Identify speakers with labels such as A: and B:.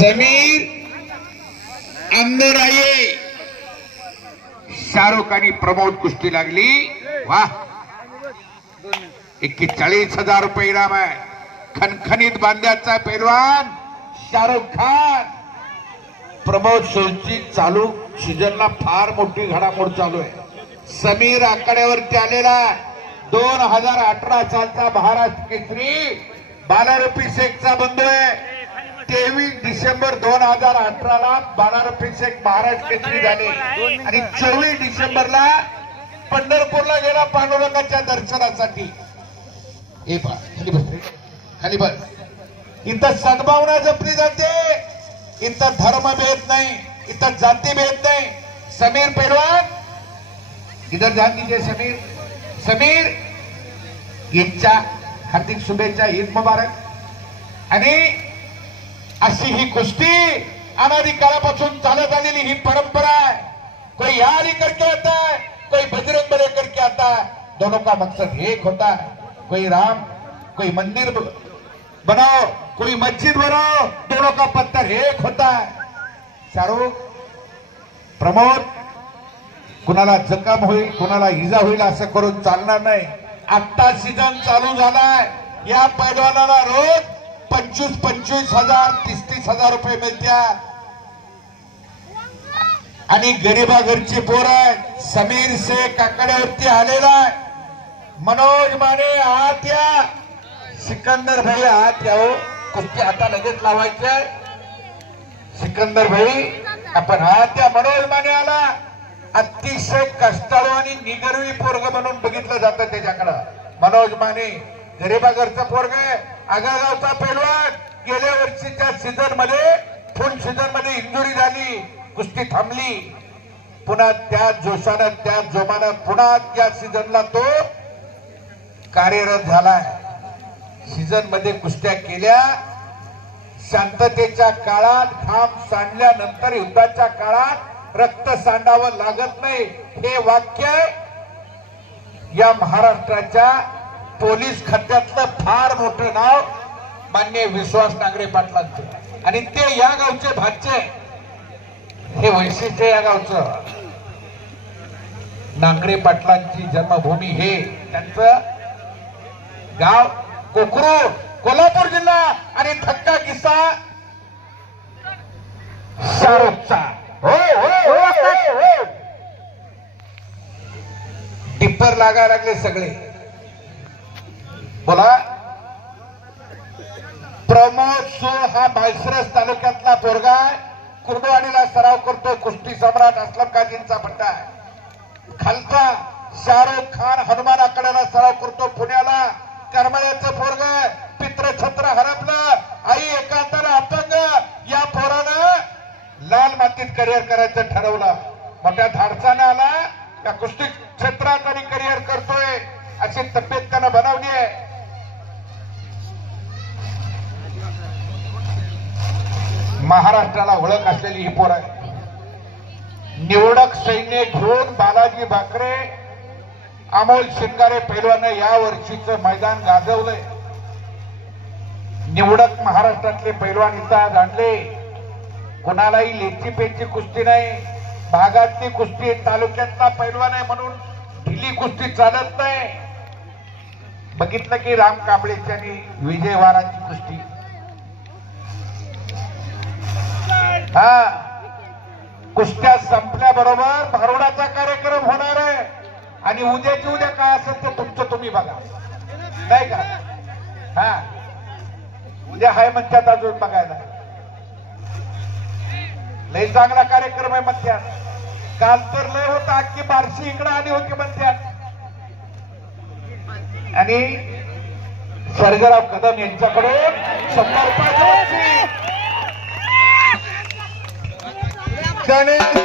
A: समीर अंदराये शाहरुख आणि प्रमोद कुस्ती लागली. वा एक्केचाळीस हजार रुपये इनाम आहे. खनखनीत बांध्याचा पैलवान शाहरुख खान. प्रमोद शेवची चालू सीजनला फार मोठी घडामोड चालू आहे. समीर आकड्यावरती आलेला दोन हजार अठरा सालचा महाराष्ट्र केसरी. बालारपी शेखचा बंधू आहे. तेवीस डिसेंबर दोन हजार अठरा ला बालारपी शेख महाराष्ट्र केसरी झाले. आणि चोवीस डिसेंबरला पंढरपूरला गेला पांडुरंगाच्या दर्शनासाठी. हे पहा खाली बस. खाली बस. इथं सद्भावना जपली जाते. इथं धर्मभेद नाही इथं जातीभेद नाही. समीर पेलवान इधर ध्यान दीजिए समीर. समीर ईदच्या हार्दिक शुभेच्छा ईद मुबारक. आणि अशी ही कुस्ती अनाधिकाळापासून चालत आलेली ही परंपरा है कोई यार नहीं करके आता है कोई बजरंग बले करके आता है. दोनों का मकसद एक होता है. कोई राम कोई मंदिर बनाओ कोई मस्जिद बनाओ दोनों का पत्थर एक होता है. शाहरुख प्रमोद कुणाला जखम होईल कुणाला इजा होईल असं करून चालणार नाही. आत्ता सीझन चालू झालाय या पैलवानाला रोज पंचवीस पंचवीस हजार तीस तीस हजार रुपये मिळत्या. आणि गरीबा घरची पोर आहे समीर शेख काकड्यावरती आलेला आहे. मनोज माने आत या. सिकंदर भाई आत या हो. कुस्ती आता लगेच लावायचे सिकंदर भाई आपण आत या. मनोज माने आला. अतिशय कष्टाळू आणि निगरवी पोरग म्हणून बघितलं जातं त्याच्याकडं. मनोज माने घरचा पोरग आहे. आगळगावचा पैलवान. गेल्या वर्षीच्या सीझनमध्ये फुल सीझनमध्ये इंजुरी झाली. कुस्ती थांबली. पुन्हा त्या जोशानं त्या जोमानं पुन्हा त्या सीझनला तो कार्यरत झालाय. सीझनमध्ये कुस्त्या केल्या. शांततेच्या काळात घाम सांडल्यानंतर युद्धाच्या काळात रक्त सांडावं लागत नाही. हे वाक्य या महाराष्ट्राच्या पोलीस खात्यातलं फार मोठं नाव मान्य विश्वास नांगरे पाटलांचं. आणि ते या गावचे भाचे हे वैशिष्ट्य या गावचं. नांगरे पाटलांची जन्मभूमी हे त्यांचं गाव कोकरू कोल्हापूर जिल्हा आणि धक्का किस्सा शाहरुखचा. हो, हो, हो, टिप्पर लागायला लागले सगळे. बोला. प्रमोद सो हा माळशिरस तालुक्यातला पोरगा आहे. कुर्डवाडीला सराव करतो कुस्ती सम्राट असलम काजींचा पट्टा आहे. खालचा शाहरुख खान हनुमान आकड्याला सराव करतो पुण्याला. करमळ्याचं पोरग पित्रछत्र हरपलं. आई एकांतर अपंग. या पोरानं लाल मातीत करिअर करायचं ठरवलं. मोठ्या धाडसानं आला. त्या कुस्ती क्षेत्रात आणि करिअर करतोय. अशी तब्येत त्यानं बनवली आहे. महाराष्ट्राला ओळख असलेली ही पोर आहे निवडक सैन्य घेऊन बालाजी भाकरे अमोल शिंगारे पैलवानं या वर्षीचं मैदान गाजवलंय. निवडक महाराष्ट्रातले पैलवान इथं आज आणले. कुणालाही लेची पेची कुस्ती नाही. भागातली कुस्ती तालुक्यातला पैलवान आहे म्हणून ढिली कुस्ती चालत नाही. बघितलं की राम कांबळेची आणि विजय कुस्ती. हा. कुस्त्या संपल्याबरोबर भारुडाचा कार्यक्रम होणार आहे. आणि उद्याची उद्या काय असेल ते तुमचं तुम्ही बघा. नाही का? हा. उद्या हाय म्हणतात अजून बघायला. लय चांगला कार्यक्रम आहे म्हणत्यात काल तर लय होता अख्खी बारशी इकडं आली होती म्हणतात. आणि सर्गराव कदम यांच्याकडून शंभर रुपये ಗಣೇಶ